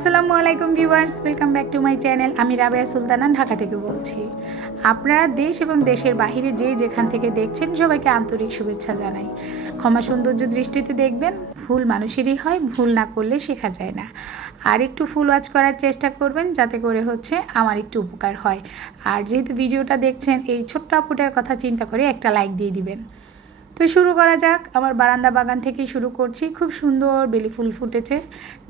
আসসালামু আলাইকুম viewers welcome back to my channel আমি রাবেয়া সুলতানা ঢাকা থেকে বলছি। আপনারা দেশ এবং দেশের বাহিরে যে যেখান থেকে দেখছেন, সবাইকে আন্তরিক শুভেচ্ছা জানাই। ক্ষমা সৌন্দর্য দৃষ্টিতে দেখবেন, ভুল মানুষেরই হয়, ভুল না করলে শেখা যায় না। আর একটু ফুল ওয়াচ করার চেষ্টা করবেন, যাতে করে হচ্ছে আমার একটু উপকার হয়। আর যেহেতু ভিডিওটা দেখছেন, এই ছোট্ট আপুটার কথা চিন্তা করে একটা লাইক দিয়ে দিবেন। তো শুরু করা যাক। আমার বারান্দা বাগান থেকেই শুরু করছি। খুব সুন্দর বেলি ফুল ফুটেছে।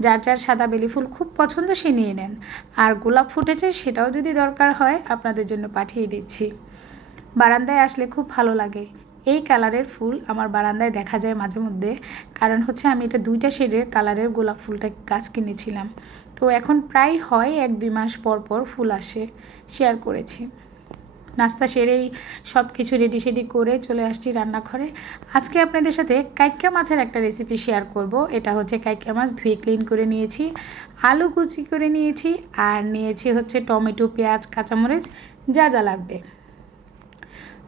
যার যার সাদা বেলি ফুল খুব পছন্দ সে নিয়ে নেন। আর গোলাপ ফুটেছে সেটাও যদি দরকার হয়, আপনাদের জন্য পাঠিয়ে দিচ্ছি। বারান্দায় আসলে খুব ভালো লাগে। এই কালারের ফুল আমার বারান্দায় দেখা যায় মাঝে মধ্যে। কারণ হচ্ছে আমি এটা দুইটা শেডের কালারের গোলাপ ফুলটা গাছ কিনেছিলাম। তো এখন প্রায় হয় এক দুই মাস পর পর ফুল আসে। শেয়ার করেছি। নাস্তা সেরেই সব কিছু রেডি সেডি করে চলে আসছি রান্নাঘরে। আজকে আপনাদের সাথে কাইকা মাছের একটা রেসিপি শেয়ার করব। এটা হচ্ছে কাইকা মাছ ধুয়ে ক্লিন করে নিয়েছি, আলু কুচি করে নিয়েছি, আর নিয়েছি হচ্ছে টমেটো, পেঁয়াজ, কাঁচামরিচ, যা যা লাগবে।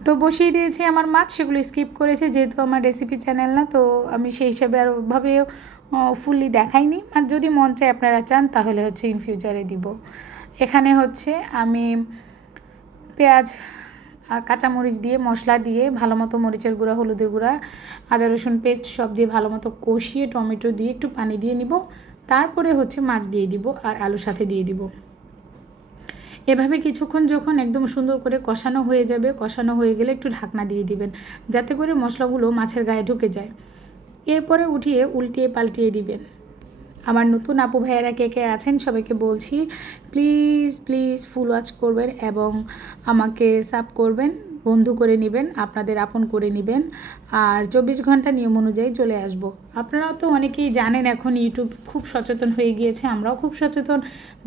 তো বসিয়ে দিয়েছি আমার মাছ, সেগুলো স্কিপ করেছে, যেহেতু আমার রেসিপি চ্যানেল না, তো আমি সেই হিসাবে আর ওভাবে ফুললি দেখাইনি। আর যদি মন চায় আপনারা চান, তাহলে হচ্ছে ইন ফিউচারে দিব। এখানে হচ্ছে আমি পেঁয়াজ আর কাঁচামরিচ দিয়ে, মশলা দিয়ে, ভালো মতো মরিচের গুঁড়া, হলুদের গুঁড়া, আদা, রসুন পেস্ট সব দিয়ে ভালো মতো কষিয়ে টমেটো দিয়ে একটু পানি দিয়ে নিব। তারপরে হচ্ছে মাছ দিয়ে দিব আর আলুর সাথে দিয়ে দিব। এভাবে কিছুক্ষণ যখন একদম সুন্দর করে কষানো হয়ে যাবে, কষানো হয়ে গেলে একটু ঢাকনা দিয়ে দিবেন, যাতে করে মশলাগুলো মাছের গায়ে ঢুকে যায়। এরপরে উঠিয়ে উল্টিয়ে পাল্টিয়ে দিবেন। আমার নতুন আপু ভাইয়েরা কে কে আছেন সবাইকে বলছি প্লিজ প্লিজ ফুল ওয়াচ করবেন এবং আমাকে সাব করবেন, বন্ধু করে নেবেন, আপনাদের আপন করে নেবেন। আর চব্বিশ ঘণ্টা নিয়ম অনুযায়ী চলে আসব। আপনারাও তো অনেকেই জানেন এখন ইউটিউব খুব সচেতন হয়ে গিয়েছে, আমরাও খুব সচেতন।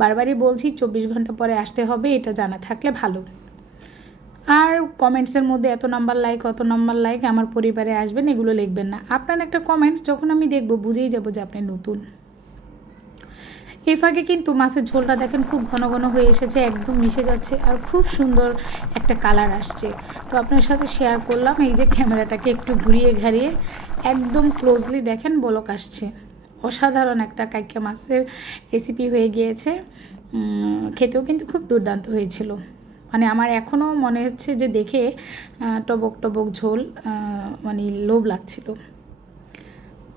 বারবারই বলছি, চব্বিশ ঘণ্টা পরে আসতে হবে, এটা জানা থাকলে ভালো। আর কমেন্টসের মধ্যে এত নাম্বার লাইক অত নাম্বার লাইক আমার পরিবারে আসবেন, এগুলো লিখবেন না। আপনার একটা কমেন্টস যখন আমি দেখব, বুঝেই যাব যে আপনি নতুন। এই ফাঁকে কিন্তু মাছের ঝোলটা দেখেন খুব ঘন ঘন হয়ে এসেছে, একদম মিশে যাচ্ছে আর খুব সুন্দর একটা কালার আসছে। তো আপনার সাথে শেয়ার করলাম, এই যে ক্যামেরাটাকে একটু ঘুরিয়ে ঘাড়িয়ে একদম ক্লোজলি দেখেন বলক আসছে। অসাধারণ একটা কাইকা মাছের রেসিপি হয়ে গিয়েছে। খেতেও কিন্তু খুব দুর্দান্ত হয়েছিল। মানে আমার এখনও মনে হচ্ছে যে দেখে টবক টবক ঝোল মানে লোভ লাগছিল।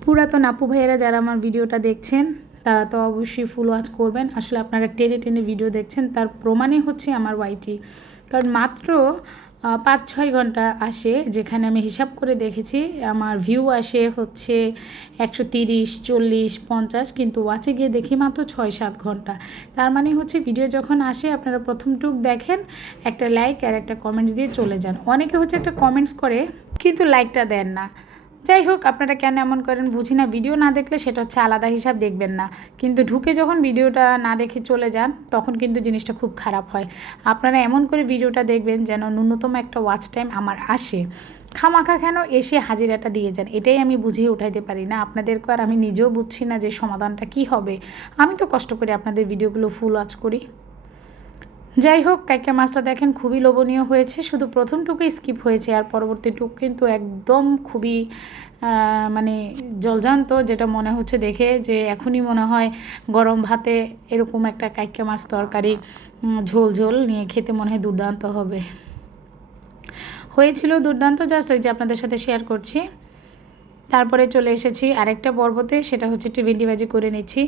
পুরাতন আপু ভাইয়েরা যারা আমার ভিডিওটা দেখছেন তারা তো অবশ্যই ফুল ওয়াচ করবেন। আসলে আপনারা টেনে টেনে ভিডিও দেখছেন, তার প্রমাণই হচ্ছে আমার ওয়াইটি কারণ মাত্র পাঁচ ছয় ঘণ্টা আসে, যেখানে আমি হিসাব করে দেখেছি, আমার ভিউ আসে হচ্ছে একশো তিরিশ, চল্লিশ, পঞ্চাশ, কিন্তু ওয়াচে গিয়ে দেখি মাত্র ছয় সাত ঘণ্টা। তার মানে হচ্ছে ভিডিও যখন আসে, আপনারা প্রথম টুক দেখেন, একটা লাইক আর একটা কমেন্টস দিয়ে চলে যান। অনেকে হচ্ছে একটা কমেন্টস করে, কিন্তু লাইকটা দেন না। যাই হোক, আপনারা কেন এমন করেন বুঝি না। ভিডিও না দেখলে সেটা হচ্ছে আলাদা হিসাব দেখবেন না। কিন্তু ঢুকে যখন ভিডিওটা না দেখে চলে যান, তখন কিন্তু জিনিসটা খুব খারাপ হয়। আপনারা এমন করে ভিডিওটা দেখবেন যেন ন্যূনতম একটা ওয়াচ টাইম আমার আসে। খামাখা কেন এসে হাজিরাটা দিয়ে যান? এটাই আমি বুঝিয়ে উঠাইতে পারি না। আপনাদেরকে আর আমি নিজেও বুঝছি না যে সমাধানটা কি হবে। আমি তো কষ্ট করে আপনাদের ভিডিওগুলো ফুল ওয়াচ করি। যাই হোক, কাইকা মাছটা দেখেন খুবই লোভনীয় হয়েছে। শুধু প্রথমটুকুই স্কিপ হয়েছে, আর পরবর্তী টুক কিন্তু একদম খুবই মানে জলজান্ত, যেটা মনে হচ্ছে দেখে যে এখনই মনে হয় গরম ভাতে এরকম একটা কাইকা মাছ তরকারি ঝোল ঝোল নিয়ে খেতে মনে হয় দুর্দান্ত হবে। হয়েছিল দুর্দান্ত, জাস্ট যে আপনাদের সাথে শেয়ার করছি। তারপরে চলে এসেছি আরেকটা পর্বতে, সেটা হচ্ছে একটু ভেন্ডি ভাজি করে নিচ্ছি।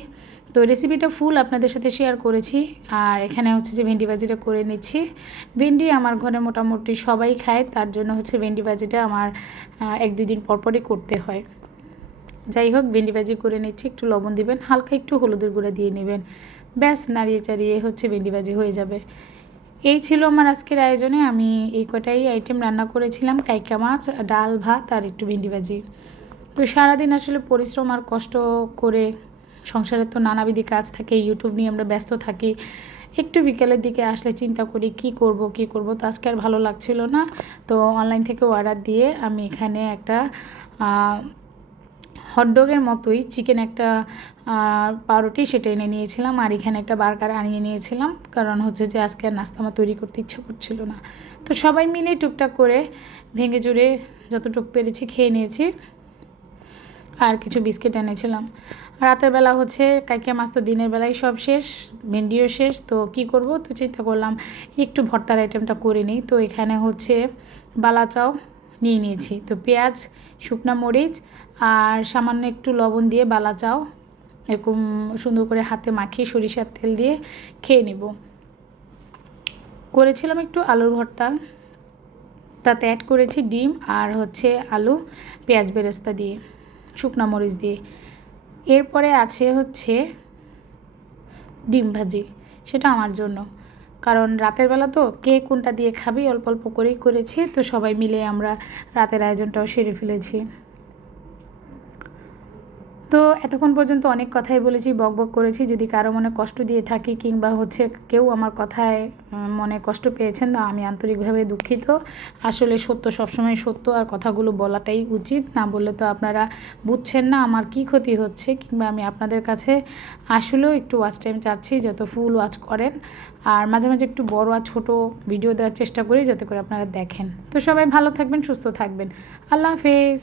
তো রেসিপিটা ফুল আপনাদের সাথে শেয়ার করেছি। আর এখানে হচ্ছে যে ভেন্ডি ভাজিটা করে নিচ্ছি। ভেন্ডি আমার ঘরে মোটামুটি সবাই খায়, তার জন্য হচ্ছে ভেন্ডি ভাজিটা আমার এক দুই দিন পরপরই করতে হয়। যাই হোক, ভেন্ডি ভাজি করে নিচ্ছি, একটু লবণ দিবেন, হালকা একটু হলুদের গুঁড়া দিয়ে নেবেন। ব্যাস, নাড়িয়ে চাড়িয়ে হচ্ছে ভেন্ডি ভাজি হয়ে যাবে। এই ছিল আমার আজকের আয়োজনে। আমি এই কটাই আইটেম রান্না করেছিলাম, কাইকা মাছ, ডাল, ভাত আর একটু ভেন্ডি ভাজি। তো সারাদিন আসলে পরিশ্রম আর কষ্ট করে সংসারের তো নানাবিধি কাজ থাকে ইউটিউব নিয়ে আমরা ব্যস্ত থাকি। একটু বিকেলের দিকে আসলে চিন্তা করি, কি করব কি করব? তো আজকে আর ভালো লাগছিল না। তো অনলাইন থেকে অর্ডার দিয়ে আমি এখানে একটা হটডগের মতোই চিকেন একটা পাউরুটি সেটা এনে নিয়েছিলাম। আর এখানে একটা বার্গার আনিয়ে নিয়েছিলাম। কারণ হচ্ছে যে আজকে আর নাস্তা আমার তৈরি করতে ইচ্ছা করছিল না। তো সবাই মিলে টুকটাক করে ভেঙে জুড়ে যতটুক পেরেছি খেয়ে নিয়েছি। আর কিছু বিস্কিট এনেছিলাম। রাতের বেলা হচ্ছে কাইকিয়া মাছ তো দিনের বেলায় সব শেষ, ভেন্ডিও শেষ, তো কি করব? তো চিন্তা করলাম, একটু ভর্তার আইটেমটা করে নিই। তো এখানে হচ্ছে বালাচাও নিয়ে নিয়েছি। তো পেঁয়াজ, শুকনা মরিচ আর সামান্য একটু লবণ দিয়ে বালাচাও এরকম সুন্দর করে হাতে মাখিয়ে সরিষার তেল দিয়ে খেয়ে নেব। করেছিলাম একটু আলুর ভর্তা। তাতে অ্যাড করেছি ডিম আর হচ্ছে আলু, পেঁয়াজ বেরেস্তা দিয়ে। শুকনা মরিচ দিয়ে। এরপরে আছে হচ্ছে ডিম ভাজি, সেটা আমার জন্য। কারণ রাতের বেলা তো কে কোনটা দিয়ে খাবি, অল্প অল্প করেই করেছি, তো সবাই মিলে আমরা রাতের আয়োজনটাও সেরে ফেলেছি। তো এতক্ষণ পর্যন্ত অনেক কথাই বলেছি, বক বক করেছি। যদি কারও মনে কষ্ট দিয়ে থাকি কিংবা হচ্ছে কেউ আমার কথায় মনে কষ্ট পেয়েছেন তো আমি আন্তরিকভাবে দুঃখিত। আসলে সত্য সবসময় সত্য আর কথাগুলো বলাটাই উচিত। না বললে তো আপনারা বুঝছেন না আমার কি ক্ষতি হচ্ছে কিংবা আমি আপনাদের কাছে আসলেও একটু ওয়াচ টাইম চাচ্ছি যাতে ফুল ওয়াচ করেন। আর মাঝে মাঝে একটু বড় আর ছোটো ভিডিও দেওয়ার চেষ্টা করি যাতে করে আপনারা দেখেন। তো সবাই ভালো থাকবেন, সুস্থ থাকবেন। আল্লাহ হাফেজ।